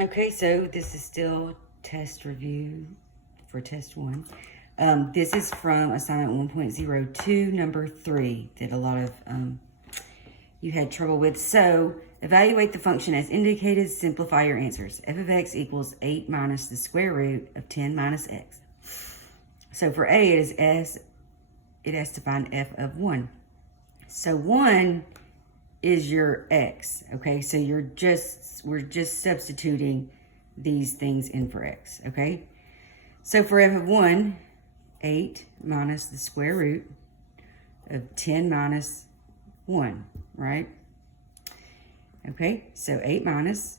Okay, so this is still test review for test 1. This is from assignment 1.02, number 3, that a lot of you had trouble with. So evaluate the function as indicated, simplify your answers. F of x equals 8 minus the square root of 10 minus x. So for A, it has to find f of 1. So 1 is your x, okay? So we're just substituting these things in for x, okay? So for f of 1, 8 minus the square root of 10 minus 1, right? Okay, so 8 minus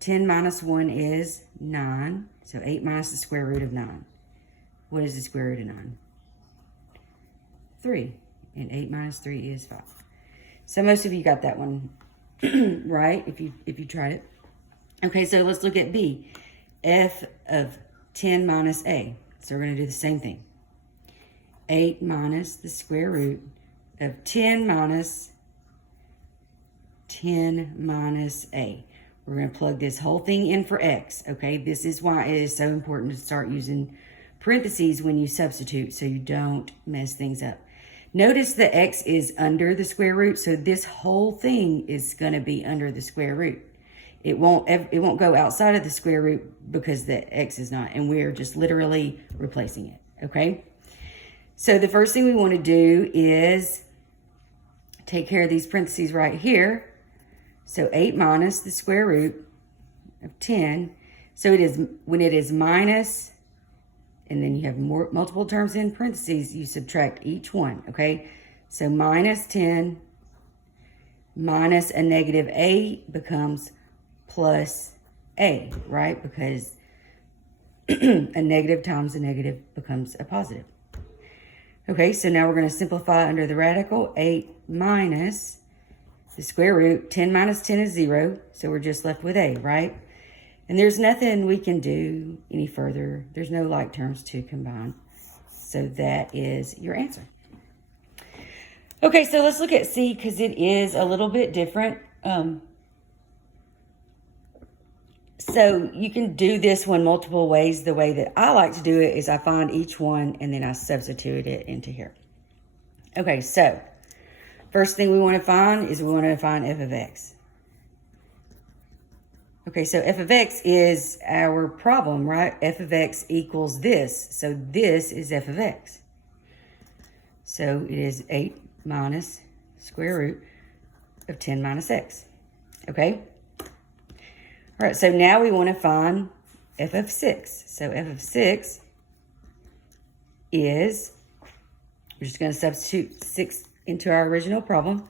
10 minus 1 is 9. So 8 minus the square root of 9. What is the square root of 9? 3. And 8 minus 3 is 5. So most of you got that one right, if you tried it. Okay, so let's look at B. F of 10 minus A. So we're going to do the same thing. 8 minus the square root of 10 minus A. We're going to plug this whole thing in for x, okay? This is why it is so important to start using parentheses when you substitute so you don't mess things up. Notice the x is under the square root, so this whole thing is going to be under the square root. It won't go outside of the square root because the x is not, and we're just literally replacing it, okay? So the first thing we want to do is take care of these parentheses right here. So 8 minus the square root of 10. So it is, when it is minus, and then you have multiple terms in parentheses, you subtract each one, okay? So minus 10 minus a negative a becomes plus a, right? Because a negative times a negative becomes a positive. Okay, so now we're going to simplify under the radical. 8 minus the square root. 10 minus 10 is 0, so we're just left with a, right? And there's nothing we can do any further. There's no like terms to combine. So that is your answer. Okay, so let's look at C because it is a little bit different. So you can do this one multiple ways. The way that I like to do it is I find each one and then I substitute it into here. Okay, so first thing we want to find is we want to find f of x. Okay, so f of x is our problem, right? F of x equals this. So this is f of x. So it is 8 minus square root of 10 minus x. Okay? All right, so now we want to find f of 6. So f of 6 is, we're just going to substitute 6 into our original problem.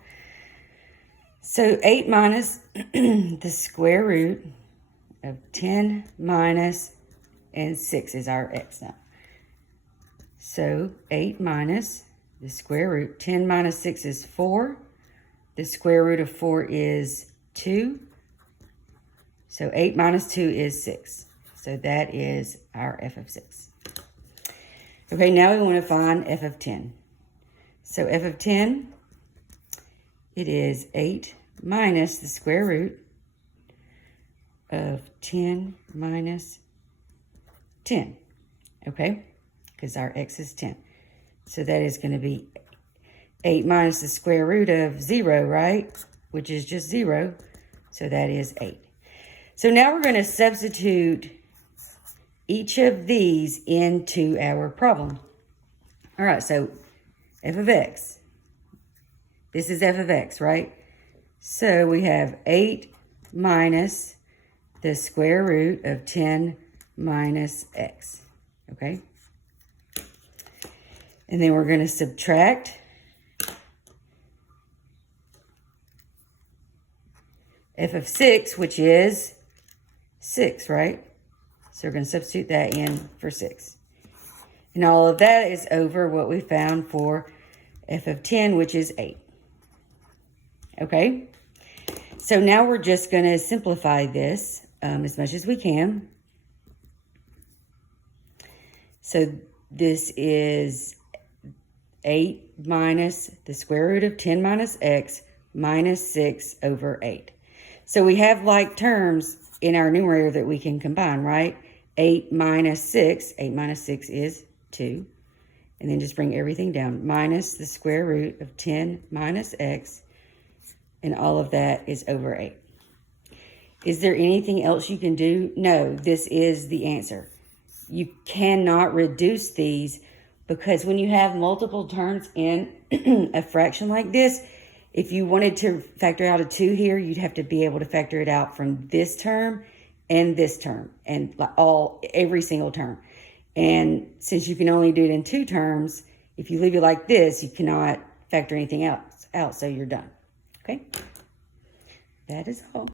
So 8 minus the square root of 10 minus, and 6 is our x now. So 8 minus the square root, 10 minus 6 is 4. The square root of 4 is 2. So 8 minus 2 is 6. So that is our f of 6. Okay, now we want to find f of 10. So f of 10, it is 8 minus the square root of 10 minus 10, okay? Because our x is 10. So that is going to be 8 minus the square root of 0, right? Which is just 0. So that is 8. So now we're going to substitute each of these into our problem. All right, so f of x. This is f of x, right? So we have 8 minus the square root of 10 minus x, okay? And then we're going to subtract f of 6, which is 6, right? So we're going to substitute that in for 6. And all of that is over what we found for f of 10, which is 8. Okay? So now we're just going to simplify this as much as we can. So this is 8 minus the square root of 10 minus x minus 6 over 8. So we have like terms in our numerator that we can combine, right? 8 minus 6. 8 minus 6 is 2. And then just bring everything down. Minus the square root of 10 minus x. And all of that is over 8. Is there anything else you can do? No, this is the answer. You cannot reduce these because when you have multiple terms in a fraction like this, if you wanted to factor out a 2 here, you'd have to be able to factor it out from this term and this term and every single term. And since you can only do it in 2 terms, if you leave it like this, you cannot factor anything else out, so you're done. Okay? That is all.